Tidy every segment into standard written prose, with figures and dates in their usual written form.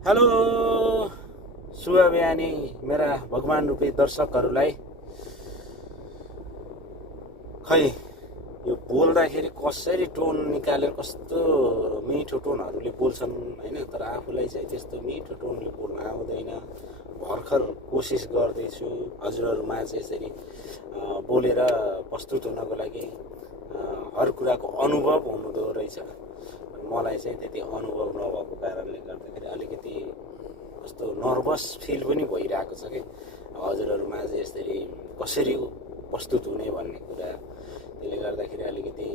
Hello शुभ बिहानी मेरा भगवान रूपी दर्शकहरूलाई। खै यो बोल्दाखेरि कसरी टोन निकालेर कस्तो मिठो टोनहरूले बोल्छन् होइन, तर आफूलाई चाहिँ त्यस्तो मिठो टोनले बोल्न आउँदैन। भर्खर कोसिस गर्दैछु हजुरहरूमा चाहिँ यसरी बोलेर प्रस्तुत हुनको लागि। हर कुराको अनुभव हुँदो रहेछ। मलाई चाहिँ त्यति अनुभव नभएको कारणले गर्दाखेरि अलिकति कस्तो नर्भस फिल पनि भइरहेको छ कि हजुरहरूमा चाहिँ यसरी कसरी प्रस्तुत हुने भन्ने कुरा। त्यसले गर्दाखेरि अलिकति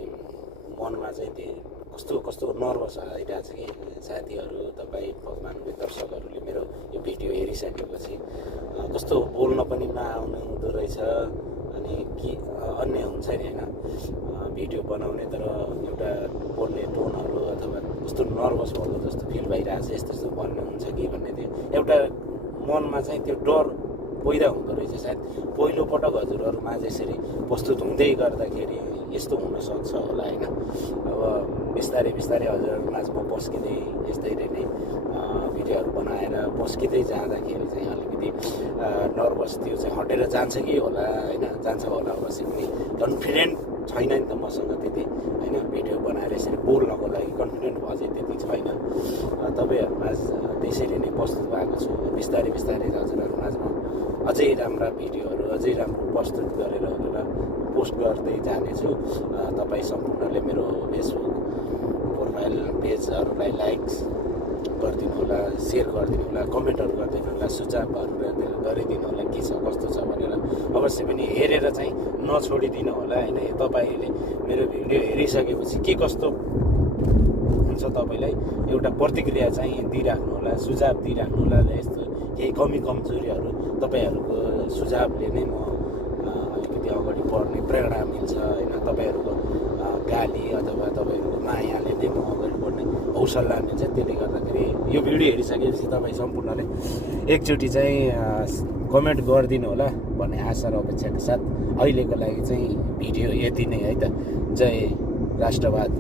मनमा चाहिँ कस्तो कस्तो नर्भस आइरहेको छ कि साथीहरू, तपाईँ भगवानको दर्शकहरूले मेरो यो भिडियो हेरिसकेपछि कस्तो बोल्न पनि नआउनु हुँदो रहेछ। अनि के अन्य हुन्छ नि होइन, भिडियो बनाउने तर एउटा बोल्ने टोनहरू अथवा कस्तो नर्भस भएको जस्तो फिल भइरहेको छ, यस्तो यस्तो भन्ने हुन्छ कि भन्ने त्यो एउटा मनमा चाहिँ त्यो डर पैदा हुँदो रहेछ। सायद पहिलोपटक हजुरहरूमा यसरी प्रस्तुत हुँदै गर्दाखेरि यस्तो हुनसक्छ होला होइन। अब बिस्तारै बिस्तारै हजुरहरूमा म पस्किँदै यस्तैले नै भिडियोहरू बनाएर पस्किँदै जाँदाखेरि चाहिँ अलिकति नर्भस त्यो चाहिँ हटेर जान्छ कि होला होइन, जान्छ होला अवश्य पनि। कन्फिडेन्ट छैन नि त मसँग त्यति होइन, भिडियो बनाएर यसरी बोल्नको लागि कन्फिडेन्ट अझै त्यति छैन। तपाईँहरूमा त्यसरी नै प्रस्तुत भएको छु। बिस्तारै बिस्तारै हजुरहरूमा म अझै राम्रा भिडियोहरू अझै राम्रो प्रस्तुत गरेर पोस्ट गर्दै जानेछु। तपाईँ सम्पूर्णले मेरो फेसबुक प्रोफाइल पेजहरूलाई लाइक्स गरिदिनु होला, सेयर गरिदिनु होला, कमेन्टहरू गरिदिनु होला, सुझावहरू गरिदिनु होला के छ कस्तो छ भनेर। अवश्य पनि हेरेर चाहिँ नछोडिदिनु होला होइन। तपाईँले मेरो भिडियो हेरिसकेपछि के कस्तो हुन्छ तपाईँलाई एउटा प्रतिक्रिया चाहिँ दिइराख्नु होला, सुझाव दिइराख्नु होला। यस्तो केही कमी कमजोरीहरू तपाईँहरूको सुझावले नै म अलिकति अगाडि बढ्ने प्रेरणा मिल्छ होइन। तपाईँहरूको गाली अथवा तपाईँहरूको मायाले नै म अगाडि बढ्ने हौसला मिल्छ। त्यसले गर्दाखेरि यो भिडियो हेरिसकेपछि तपाईँ सम्पूर्णले एकचोटि चाहिँ कमेन्ट गरिदिनु होला भन्ने आशा र अपेक्षाका साथ अहिलेको लागि चाहिँ भिडियो यति नै है त। जय राष्ट्रवाद।